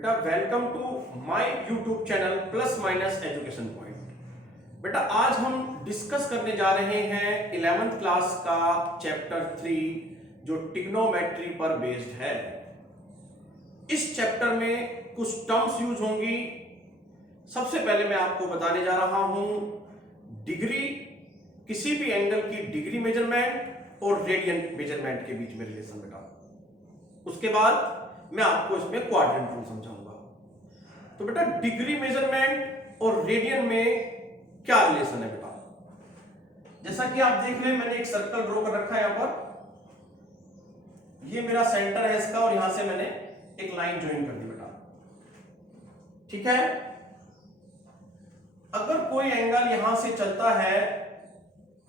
बेटा welcome to my YouTube channel plus minus education point. बेटा आज हम डिस्कस करने जा रहे हैं 11th क्लास का चैप्टर 3 जो ट्रिग्नोमेट्री पर बेस्ड है। इस चैप्टर में कुछ टर्म्स यूज होंगी। सबसे पहले मैं आपको बताने जा रहा हूं डिग्री, किसी भी एंगल की डिग्री मेजरमेंट और रेडियन मेजरमेंट के बीच में रिलेशन बेटा। उसके बाद मैं आपको इसमें क्वाड्रेंट रूल समझाऊंगा। तो बेटा डिग्री मेजरमेंट और रेडियन में क्या रिलेशन है बेटा, जैसा कि आप देख रहे हैं मैंने एक सर्कल ड्रॉ कर रखा है यहां पर। ये मेरा सेंटर है इसका और यहां से मैंने एक लाइन ज्वाइन कर दी बेटा, ठीक है। अगर कोई एंगल यहां से चलता है,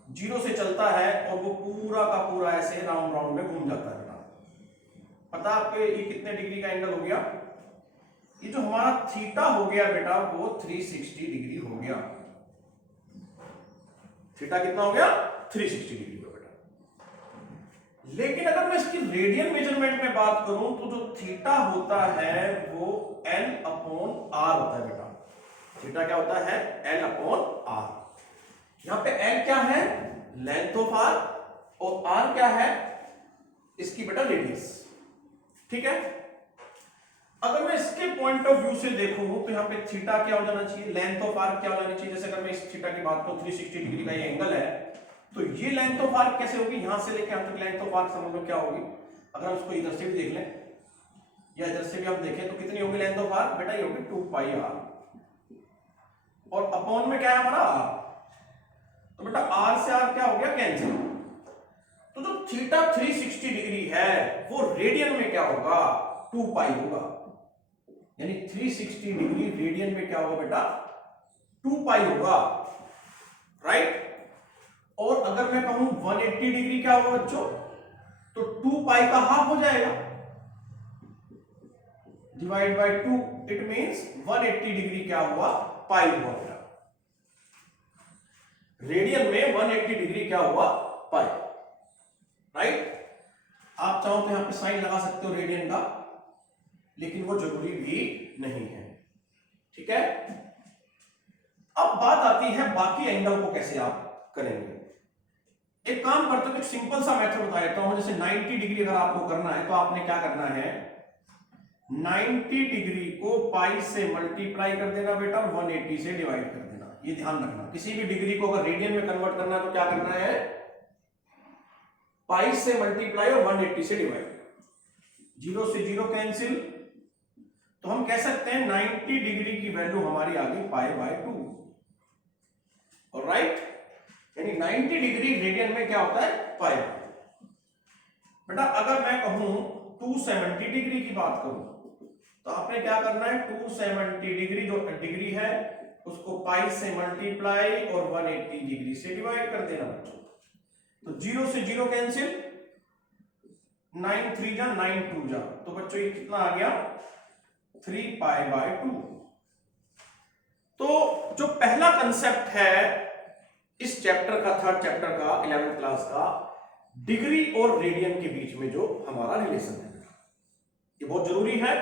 जीरो से चलता है और वो पूरा का पूरा ऐसे राउंड राउंड में घूम जाता है बेटा, पता आपके ये कितने डिग्री का एंगल हो गया? ये जो हमारा थीटा हो गया बेटा वो 360 डिग्री हो गया। थीटा कितना हो गया? 360 डिग्री हो बेटा। लेकिन अगर मैं इसकी रेडियन मेजरमेंट में बात करूं तो जो थीटा होता है वो L अपॉन R होता है बेटा। थीटा क्या होता है? L upon R। यहां पे L क्या है? लेंथ ऑफ R और R क्या है? इसकी बेटा रेडियस, ठीक है। अगर मैं इसके पॉइंट ऑफ व्यू से देखूं तो यहाँ पे थीटा क्या हो जाना चाहिए? लेंथ ऑफ आर्क क्या हो जानी चाहिए? जैसे अगर मैं इस थीटा की बात करूं 360 डिग्री का ये एंगल है तो ये लेंथ ऑफ आर्क कैसे होगी? यहां से लेके यहां तक लेंथ ऑफ आर्क समझ लो क्या होगी। अगर हम इसको इधर से भी देख लें या इधर से भी हम देखें तो कितनी होगी लेंथ ऑफ आर्क? बेटा ये होगी 2 पाई आर और अपॉन में क्या है हमारा आर। तो बेटा आर से आर क्या हो गया? कैंसिल। तो जो थीटा 360 डिग्री है वो रेडियन में क्या होगा? 2 पाई होगा। यानी 360 डिग्री रेडियन में क्या होगा बेटा? 2 पाई होगा, राइट। और अगर मैं कहूं 180 डिग्री क्या होगा बच्चों? तो 2 पाई का हाफ हो जाएगा, divide by 2, it means 180 degree क्या हुआ? पाई हुआ बेटा। रेडियन में 180 डिग्री क्या हुआ? पाई, राइट। आप चाहो तो यहां पे साइन लगा सकते हो रेडियन का, लेकिन वो जरूरी भी नहीं है, ठीक है। अब बात आती है बाकी एंगल को कैसे आप करेंगे। एक काम करते हो, एक सिंपल सा मेथड बता देता हूं। जैसे 90 डिग्री अगर आपको करना है तो आपने क्या करना है? 90 डिग्री को पाई से मल्टीप्लाई कर देना बेटा और 180 से डिवाइड कर देना। ये ध्यान रखना, किसी भी डिग्री को अगर रेडियन में कन्वर्ट करना है तो क्या करना है? पाई से मल्टीप्लाई और 180 से डिवाइड। 0 से 0 कैंसिल, तो हम कह सकते हैं 90 डिग्री की वैल्यू हमारी आ गई पाई बाय 2, ऑलराइट। यानी 90 डिग्री रेडियन में क्या होता है? पाई। बेटा अगर मैं कहूं 270 डिग्री की बात करूं तो आपने क्या करना है? 270 डिग्री जो डिग्री है उसको पाई से मल्टीप्लाई और 180 डिग्री से डिवाइड कर देना बच्चों। तो 0 से 0 कैंसिल, 9 3 जा 9 2 जा, तो बच्चों ये कितना आ गया? 3 पाई बाय 2। तो जो पहला कंसेप्ट है इस चैप्टर का, थर्ड चैप्टर का 11th क्लास का, डिग्री और रेडियन के बीच में जो हमारा रिलेशन है, ये बहुत जरूरी है।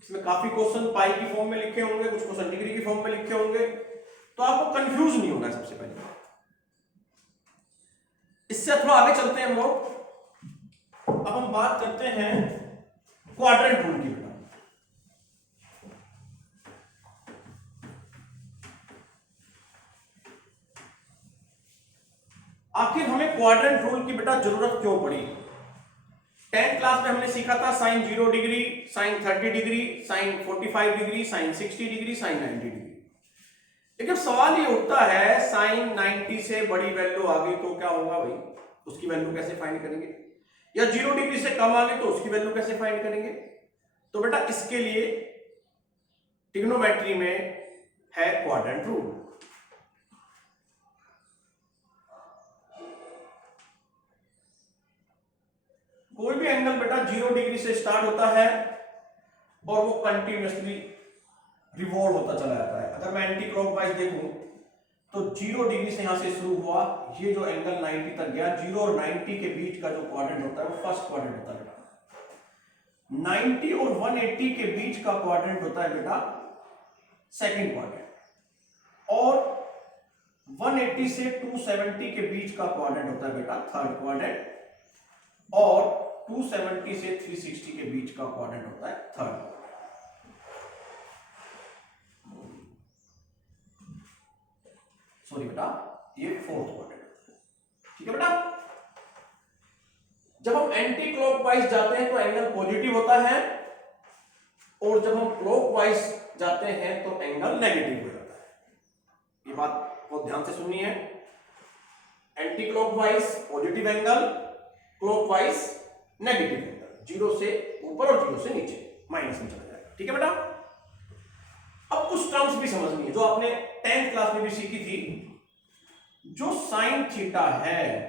इसमें काफी क्वेश्चन पाई की फॉर्म में लिखे होंगे, कुछ क्वेश्चन डिग्री की फॉर्म में लिखे होंगे, तो आपको कंफ्यूज नहीं होना है सबसे पहले। इससे थोड़ा आगे चलते हैं हम लोग। अब हम बात करते हैं क्वाड्रेंट रूल की बेटा। आखिर हमें क्वाड्रेंट रूल की बेटा जरूरत क्यों पड़ी? 10th क्लास में हमने सीखा था sine 0 degree, sine 30 degree, sine 45 degree, sine 60 degree, sine 90 degree. लेकिन सवाल ये उठता है साइन 90 से बड़ी वैल्यू आ गई तो क्या होगा भाई? उसकी वैल्यू कैसे फाइंड करेंगे? या 0 डिग्री से कम आ गई तो उसकी वैल्यू कैसे फाइंड करेंगे? तो बेटा इसके लिए ट्रिग्नोमेट्री में है क्वाड्रेंट रूल। कोई भी एंगल बेटा 0 डिग्री से स्टार्ट होता है और वो कंटिन्यूअसली रिवॉल्व होता चला जाता है। अगर मैं एंटी क्लॉकवाइज देखूं तो 0 डिग्री से यहां से शुरू हुआ, ये जो एंगल 90 तक गया, 0 और 90 के बीच का जो क्वाड्रेंट होता है वो फर्स्ट क्वाड्रेंट होता है। 90 और 180 के बीच का क्वाड्रेंट होता है बेटा सेकंड क्वाड्रेंट, और 180 से 270 के बीच का क्वाड्रेंट होता है बेटा थर्ड क्वाड्रेंट, और 270 से 360 के बीच का क्वाड्रेंट होता है थर्ड। सॉरी बेटा, ये फोर्थ क्वाड्रेंट, ठीक है बेटा। जब हम एंटी क्लॉकवाइज जाते हैं तो एंगल पॉजिटिव होता है, और जब हम क्लॉकवाइज जाते हैं तो एंगल नेगेटिव हो जाता है। ये बात को ध्यान से सुननी है। Anti clockwise positive angle, clockwise negative angle, 0 से ऊपर और 0 से नीचे माइनस में चला जाएगा, ठीक है बेटा। अब कुछ टर्म्स भी समझनी है जो आपने 10th क्लास में भी सीखी थी। जो साइन थीटा है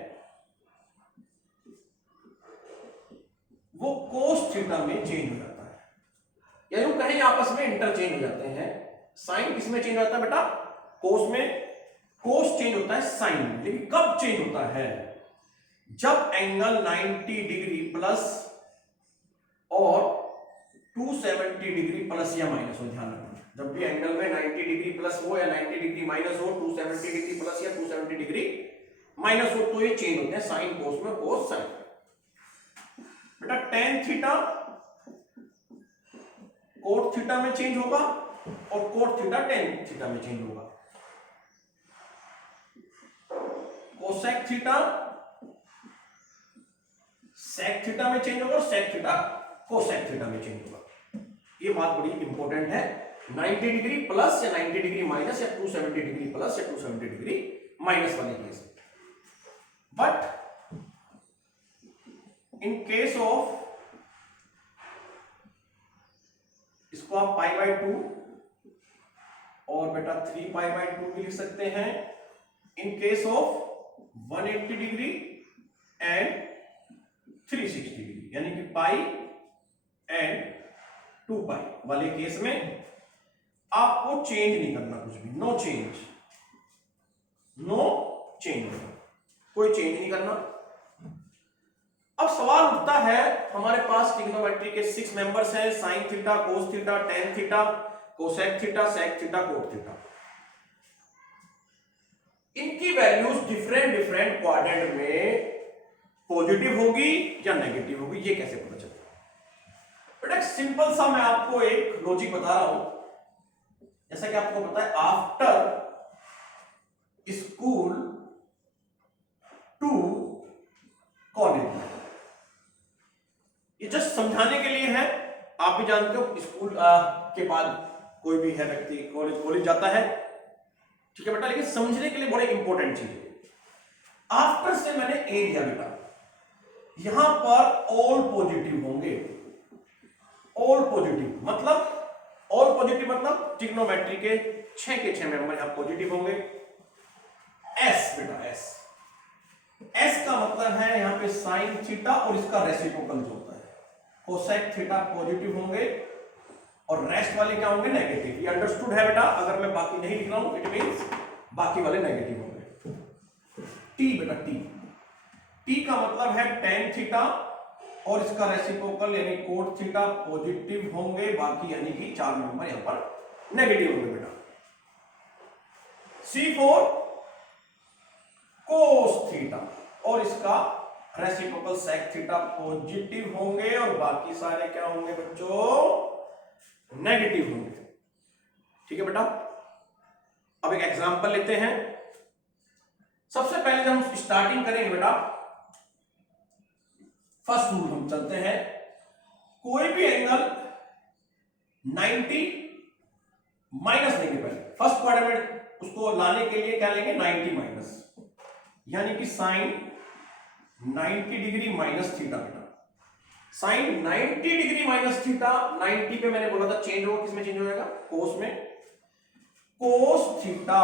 वो कोस थीटा में चेंज हो जाता है, या यूं कहीं आपस में इंटरचेंज हो जाते हैं। साइन किस में चेंज होता है बेटा? कोस में। कोस चेंज होता है साइन में, लेकिन कब चेंज होता है? जब एंगल 90 डिग्री प्लस और 270 डिग्री प्लस या माइनस हो। ध्यान रखना, जब भी एंगल में 90 डिग्री प्लस हो या 90 डिग्री माइनस हो, 270 डिग्री प्लस या 270 डिग्री माइनस हो, तो ये चेंज होते हैं साइन कोस में, कोस साइन। बेटा टेन थीटा कोट थीटा में चेंज होगा और कोट थीटा टेन थीटा में चेंज होगा। कोसेक थीटा सेक थीटा में चेंज होगा और सेक थीटा कोसेक थीटा में चेंज होगा। ये बात बड़ी इंपॉर्टेंट है। 90 डिग्री प्लस या 90 डिग्री माइनस या 270 डिग्री प्लस या 270 डिग्री माइनस वाले case. But in case of, इसको आप पाई बाय 2 और बेटा 3 पाई बाय 2 भी लिख सकते हैं। In case of 180 degree and 360 degree, यानी कि पाई एंड 2 पाई वाले केस में आपको चेंज नहीं करना, कुछ भी, नो चेंज, नो चेंज, कोई चेंज नहीं करना। अब सवाल उठता है, हमारे पास ट्रिग्नोमेट्री के 6 मेंबर्स हैं, sine theta, cos theta, tan theta, cosec theta, sec theta, cot theta. इनकी वैल्यूज डिफरेंट डिफरेंट क्वाड्रेंट में पॉजिटिव होगी या नेगेटिव होगी, ये कैसे पता चलेगा? बट एक सिंपल सा मैं आपको एक लॉजिक बता रहा हूं। जैसा कि आपको पता है, आफ्टर स्कूल टू कॉलेज, ये जस्ट समझाने के लिए है। आप भी जानते हो स्कूल के बाद कोई भी है व्यक्ति कॉलेज जाता है, ठीक है बेटा, लेकिन समझने के लिए बड़े इंपॉर्टेंट चीज है। आफ्टर से मैंने ए दिया बेटा, यहां पर ऑल पॉजिटिव होंगे। ऑल पॉजिटिव मतलब, ऑल पॉजिटिव मतलब ट्रिग्नोमेट्री के 6 के 6 मेंबर यहां पॉजिटिव होंगे। एस बेटा, एस का मतलब है यहां पे साइन थीटा और इसका रेसिप्रोकल जो होता है कोसेक थीटा पॉजिटिव होंगे, और रेस्ट वाले क्या होंगे? नेगेटिव। ये अंडरस्टूड है बेटा? अगर मैं बाकी नहीं लिख रहा हूं, इट मींस बाकी वाले नेगेटिव होंगे। टी बेटा, टी का मतलब है टेन थीटा और इसका रेसिप्रोकल यानी कोट थीटा पॉजिटिव होंगे, बाकी यानी कि 4 मेंबर यहां पर नेगेटिव होंगे बेटा। C4 कोस थीटा और इसका रेसिप्रोकल सेक थीटा पॉजिटिव होंगे, और बाकी सारे क्या होंगे बच्चों? नेगेटिव होंगे, ठीक है बेटा। अब एक एग्जांपल लेते हैं। सबसे पहले जब हम स्टार्टिंग करेंगे बेटा, फर्स्ट रूल हम चलते हैं। कोई भी एंगल 90 माइनस लेंगे पहले, फर्स्ट क्वाड्रेंट में उसको लाने के लिए क्या लेंगे? 90 माइनस, यानी कि साइन 90 डिग्री माइनस थीटा बेटा। साइन 90 डिग्री माइनस थीटा, 90 पे मैंने बोला था चेंज होगा, किसमें चेंज हो जाएगा? कोस में। Cos theta,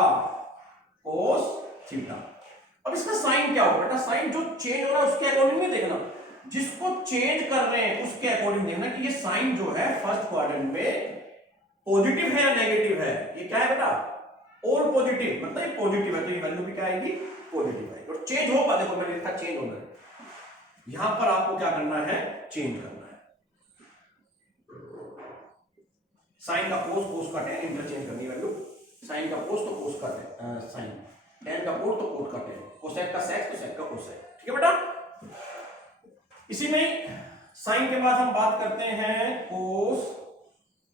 cos theta. अब इसका साइन क्या होगा बेटा? साइन जो चेंज हो रहा है उसके अकॉर्डिंग नहीं देखना, जिसको चेंज कर रहे हैं उसके अकॉर्डिंग देखना कि ये साइन जो है फर्स्ट क्वाड्रेंट में पॉजिटिव है या नेगेटिव है। ये क्या है बेटा? ऑल पॉजिटिव, मतलब ये पॉजिटिव है तो ये वैल्यू भी क्या आएगी? पॉजिटिव आएगी। और चेंज होगा, देखो मैंने लिखा चेंज होना है, यहां पर आपको क्या करना है? चेंज करना है। साइन का कोस, कोस का टेन, इंटरचेंज करनी वैल्यू, साइन का कोस तो कोस का टेन, साइन, टेन का कोस तो कोस का टेन, कोसेक का सेक तो सेक का कोसेक। ठीक है बेटा। इसी में साइन के बाद हम बात करते हैं cos,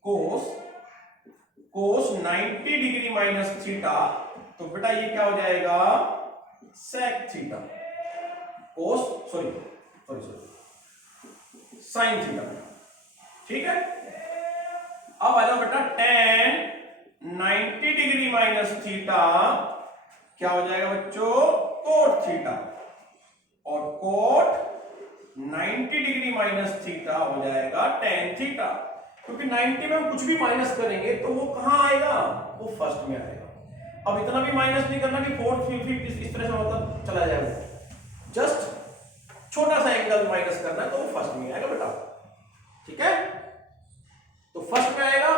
cos, cos 90 degree minus theta, तो बेटा ये क्या हो जाएगा sec theta, cos sorry sorry sorry sine theta. ठीक है। अब आ जाओ बेटा टेन 90 डिग्री माइनस थीटा क्या हो जाएगा बच्चों कोट थीटा, और कोट 90 डिग्री माइनस थीटा हो जाएगा टेन थीटा, क्योंकि 90 में हम कुछ भी माइनस करेंगे तो वो कहां आएगा, वो फर्स्ट में आएगा। अब इतना भी माइनस नहीं करना कि फोर्थ फिफ्थ इस तरह से मतलब चला जाएगा, जस्ट छोटा सा एंगल माइनस करना है तो वो फर्स्ट में आएगा बेटा। ठीक है, तो फर्स्ट में आएगा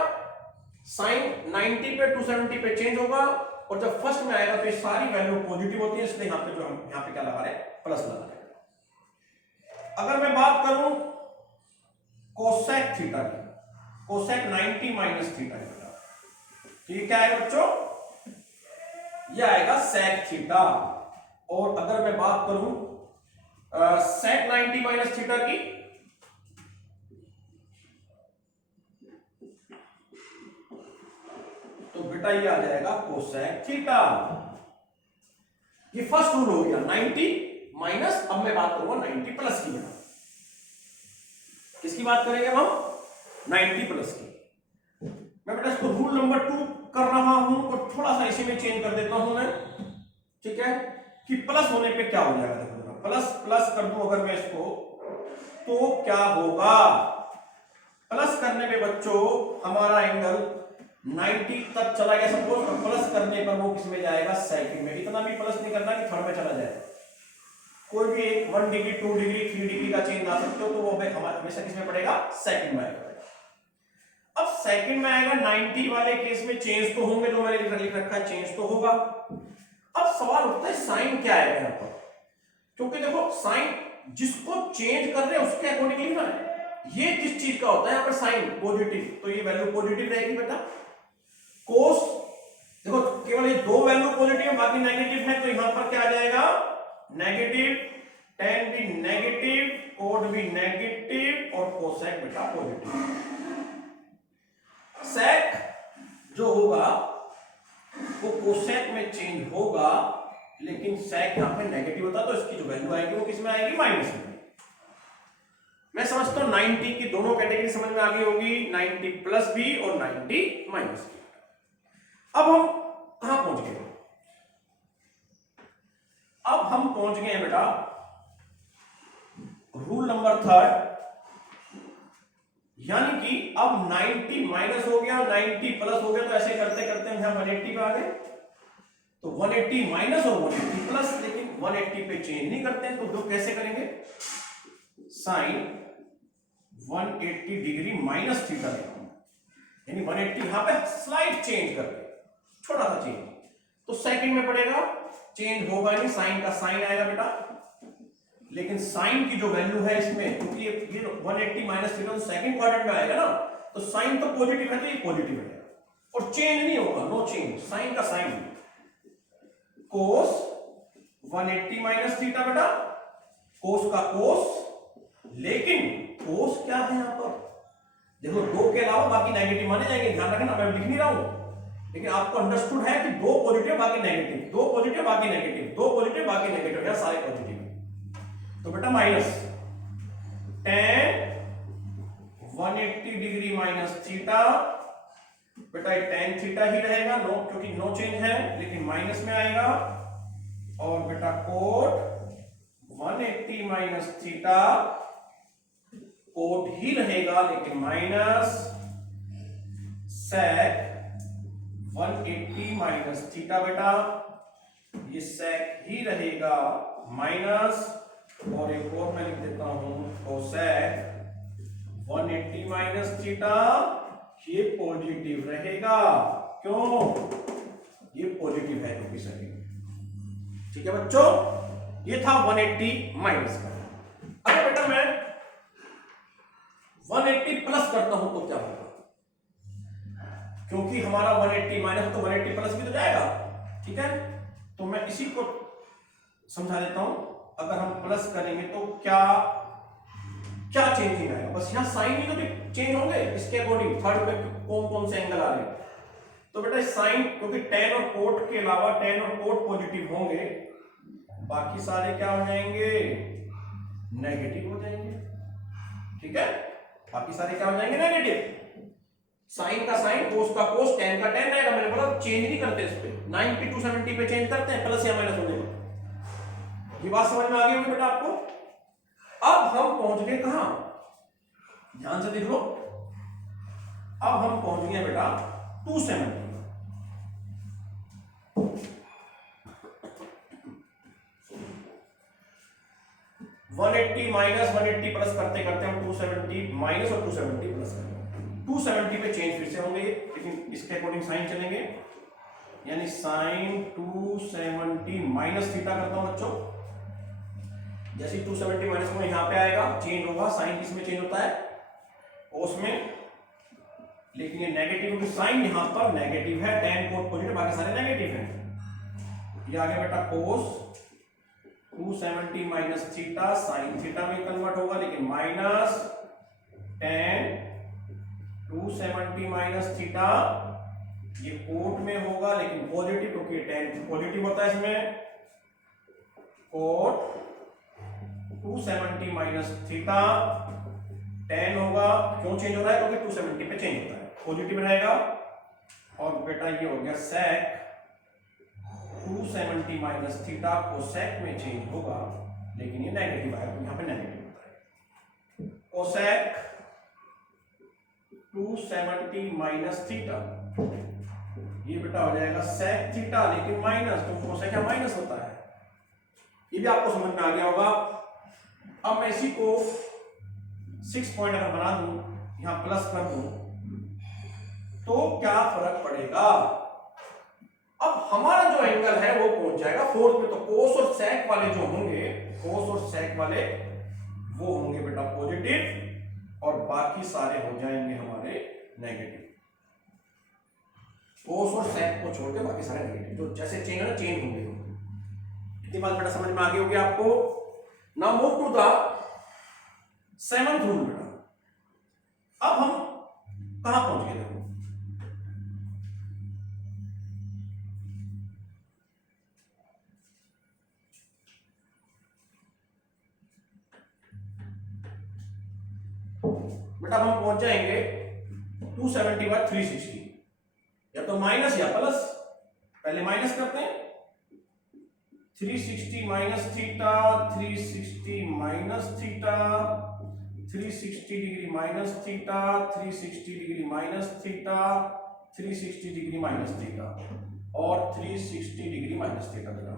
साइन 90 पे 270 पे चेंज होगा, और जब फर्स्ट में आएगा तो ये सारी वैल्यू पॉजिटिव होती है, इसलिए यहां पे जो हम यहां पे क्या लगा रहे हैं प्लस लगा रहे हैं। अगर मैं बात करूं कोसेक थीटा की, कोसेक 90 माइनस थीटा की बेटा, तो ये क्या है बच्चों, ये आएगा सेक थीटा। और अगर मैं बात करूं सेक 90 माइनस थीटा की, तो बेटा ये आ जाएगा कोसेक थीटा। ये फर्स्ट रूल हो गया 90 माइनस, अब मैं बात करूंगा 90 प्लस की बेटा। किसकी बात करेंगे हम 90 प्लस की। मैं बेटा इसको रूल नंबर 2 कर रहा हूं और थोड़ा सा इसी में चेंज कर देता हूं मैं। ठीक है, कि प्लस होने पे क्या हो जाएगा, देखो प्लस प्लस कर दूं अगर मैं इसको, तो क्या होगा, प्लस करने पे बच्चों हमारा एंगल 90 तक चला गया सपोज, और प्लस करने पर वो किस में जाएगा सेकंड में। इतना भी प्लस नहीं करना कि थर्ड में चला जाए, कोई भी एक 1 डिग्री 2 डिग्री 3 डिग्री का चेंज ला सकते हो, तो वो हमेशा किस में पड़ेगा सेकंड में आएगा। अब सेकंड में आएगा 90 वाले केस में चेंज तो होंगे, जो मैंने लिख रखा है चेंज तो होगा। अब सवाल उठता है साइन क्या आएगा यहां पर, क्योंकि देखो साइन जिसको चेंज कर रहे हैं उसके अकॉर्डिंग लिखना है। ये किस चीज का होता है यहाँ पर साइन पॉजिटिव, तो ये वैल्यू पॉजिटिव रहेगी बेटा। कोस देखो केवल ये दो वैल्यू पॉजिटिव है, बाकी नेगेटिव है, तो यहां पर क्या आ जाएगा नेगेटिव, टेन भी नेगेटिव, कोड भी नेगेटिव, और कोसेक बेटा पॉजिटिव। सेक जो होगा वो कोसेक में चेंज होगा, लेकिन सेक यहां पे नेगेटिव होता है, तो इसकी जो वैल्यू आएगी वो किसमें आएगी माइनस में। मैं समझता हूं 90 की दोनों कैटेगरी समझ में आ गई होगी, 90 प्लस भी और 90 माइनस भी। अब हम कहां पहुंच गए, अब हम पहुंच गए बेटा रूल नंबर 3, यानी कि अब 90 माइनस हो गया 90 प्लस हो गया, तो ऐसे करते करते हम यहां 180 पे आ गए। तो 180 माइनस और 180 प्लस, लेकिन 180 पे चेंज नहीं करते हैं, तो दो कैसे करेंगे, साइन 180 डिग्री माइनस थीटा लेंगे, यानी 180 यहां पे स्लाइड चेंज करके छोटा सा चेंज, तो सेकंड में पड़ेगा, चेंज होगा नहीं, साइन का साइन आएगा बेटा, लेकिन साइन की जो वैल्यू है इसमें, क्योंकि ये 180 माइनस थीटा तो सेकंड क्वाड्रेंट में आएगा ना, तो साइन तो पॉजिटिव है, तो ये पॉजिटिव है और चेंज नहीं होगा, नो चेंज, साइन का साइन। कोस 180 माइनस थीटा बेटा, कोस का कोस, लेकिन कोस क्या है यहां पर, देखो दो के अलावा बाकी नेगेटिव माने जाएंगे, ध्यान रखना मैं लिख नहीं रहा हूं, लेकिन आपको अंडरस्टूड है कि दो पॉजिटिव बाकी नेगेटिव, दो पॉजिटिव बाकी नेगेटिव, दो पॉजिटिव बाकी नेगेटिव, यहां सारे पॉजिटिव। तो बेटा minus ten 180 degree minus theta, बेटा ये टेन थीटा ही रहेगा, नो क्योंकि नो चेंज है, लेकिन माइनस में आएगा, और बेटा कोट 180 माइनस थीटा, कोट ही रहेगा लेकिन माइनस, सेक 180 माइनस थीटा बेटा, ये सेक ही रहेगा माइनस, और एक और मैं लिख देता हूं कोसेक 180 माइनस थीटा, ये पॉजिटिव रहेगा, क्यों, ये पॉजिटिव है क्योंकि सभी। ठीक है बच्चों, ये था 180 माइनस का। अगर बेटा मैं 180 प्लस करता हूं तो क्या होगा, क्योंकि हमारा 180 माइनस तो 180 प्लस भी तो जाएगा, ठीक है। तो मैं इसी को समझा देता हूं, अगर हम प्लस करेंगे तो क्या क्या चेंजिंग आएगा, बस यहाँ साइन ही तो चेंज होंगे इसके अकॉर्डिंग, थर्ड में कौन कौन से एंगल आ रहे हैं। तो बेटा साइन, क्योंकि tan और कोट के अलावा tan और कोट पॉजिटिव होंगे, बाकी सारे क्या हो जाएंगे, नेगेटिव हो जाएंगे, ठीक है। बाकी सारे क्या हो जाएंगे, नेगेटिव। साइन का साइन, कोस का कोस, tan का tan रहेगा। मैंने बोला चेंज नहीं करते इस पे, 90 टू 70 पे चेंज करते हैं प्लस या माइनस होने में। ये बात समझ में आ गई होगी बेटा आपको। अब हम पहुंच गए कहां, ध्यान से देख लो, अब हम पहुंच गए बेटा 270। 180 माइनस 180 प्लस करते करते हम 270 माइनस और 270 प्लस करेंगे। 270 पे चेंज फिर से होंगे, लेकिन इसके अकॉर्डिंग साइन चलेंगे, यानी साइन 270 माइनस थीटा करता हूं बच्चों। जैसे 270 माइनस में यहां पे आएगा, चेंज होगा, साइन किस में चेंज होता है, कोस में, लेकिन ये नेगेटिव की साइन यहां पर नेगेटिव है, tan कोट पॉजिटिव, बाकी सारे नेगेटिव हैं। ये आ गया बेटा कोस 270 माइनस थीटा, साइन थीटा में कन्वर्ट होगा, लेकिन माइनस tan 270 माइनस थीटा, ये कोट में होगा लेकिन पॉजिटिव, क्योंकि tan पॉजिटिव होता है इसमें, कोट 270 माइनस थीटा, tan होगा, क्यों चेंज हो रहा है, क्योंकि 270 पे चेंज होता है, पॉजिटिव रहेगा। और बेटा ये हो गया sec 270 माइनस थीटा, कोसेक में चेंज होगा, लेकिन ये नेगेटिव आएगा, तो यहां पे नेगेटिव होता है। कोसेक 270 माइनस थीटा, ये बेटा हो जाएगा सेक थीटा, लेकिन माइनस, तो कोसेक क्या माइनस होता है, ये भी आपको समझ में आ गया होगा। अब मैं इसी को 6 पॉइंट अगर बना दूं, यहां प्लस कर दूं, तो क्या फर्क पड़ेगा। अब हमारा जो एंगल है वो पहुंच जाएगा फोर्थ में, तो कोस और सेक वाले जो होंगे, कोस और सेक वाले वो होंगे बेटा पॉजिटिव, और बाकी सारे हो जाएंगे हमारे नेगेटिव। कोस और सेक को छोड़ के बाकी सारे नेगेटिव, जो जैसे चेंज है ना, चेंज होंगे। इतनी बात बेटा समझ में आ गई होगी आपको। Now move to the 7th rule बेटा। अब हम कहां पहुंच गए, देखो बेटा हम पहुंच जाएंगे 270 बाय 360, या तो माइनस या प्लस, पहले माइनस करते हैं, 360 minus theta, 360 minus theta, 360 degree minus theta, 360 degree minus theta, 360 degree minus theta, और 360 डिग्री माइनस थीटा बेटा।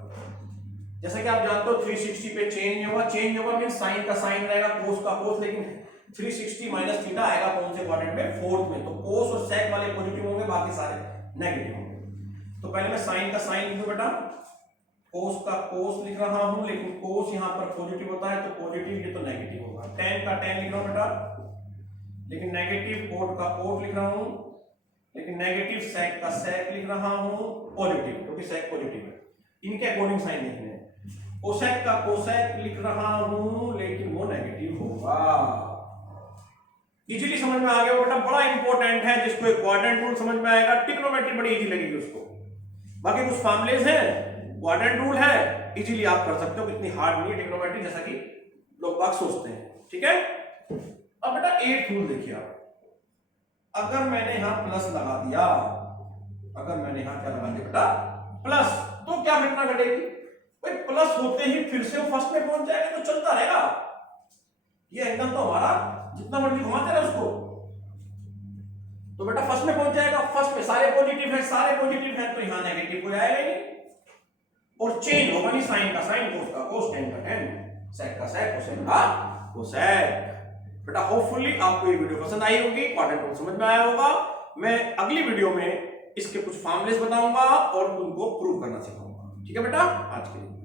जैसा कि आप जानते हो 360 पे चेंज होगा, चेंज होगा मीन साइन का साइन रहेगा, कोस का कोस, लेकिन 360 माइनस थीटा आएगा कौन से क्वाड्रेंट में, फोर्थ में, तो कोस और सेक वाले पॉजिटिव होंगे, बाकी सारे नेगेटिव होंगे। तो पहले मैं साइन का साइन लिखूं बेटा, कोस का कोस लिख रहा हूं, लेकिन कोस यहां पर पॉजिटिव होता है, तो पॉजिटिव, ये तो नेगेटिव होगा। tan का tan लिख रहा हूं बेटा, लेकिन नेगेटिव, कोट का कोट लिख रहा हूं, लेकिन नेगेटिव, सेक का सेक लिख रहा हूं, पॉजिटिव, क्योंकि सेक पॉजिटिव है, इनके अकॉर्डिंग साइन लिखने हैं। कोसेक का कोसेक लिख रहा हूं, लेकिन वो नेगेटिव होगा। इजीली समझ में आ गया बेटा, बड़ा इंपॉर्टेंट है, जिसको एक क्वाड्रेंट रूल समझ में आएगा, ट्रिग्नोमेट्री बड़ी इजी लगेगी उसको। बाकी कुछ फॉर्मूलेज हैं, क्वाड्रेंट रूल है, इजीली आप कर सकते हो, इतनी हार्ड नहीं है ट्रिग्नोमेट्री जैसा कि लोग बाग सोचते हैं, ठीक है। अब बेटा 8th रूल देखिए आप, अगर मैंने यहां प्लस लगा दिया, अगर मैंने यहां क्या लगा दिया बेटा, प्लस, तो क्या घटना घटेगी भाई, प्लस होते ही फिर से वो फर्स्ट में पहुंच जाएगा, तो चलता रहेगा, ये एंगल तो हमारा जितना मर्जी घुमाते रहे उसको, तो बेटा फर्स्ट में पहुंच जाएगा, फर्स्ट में सारे पॉजिटिव है, सारे पॉजिटिव है, तो यहां नेगेटिव कोई आएगा ही नहीं, और चेंज होगा नहीं, साइन का साइन, कोस का कोस, tan का tan, सेक का सेक, कोसेक का कोसेक। बेटा होपफुली आपको ये वीडियो पसंद आई होगी, क्वाड्रेंट रूल समझ में आया होगा। मैं अगली वीडियो में इसके कुछ फॉर्मूलेस बताऊंगा और उनको प्रूव करना सिखाऊंगा, ठीक है बेटा। आज के लिए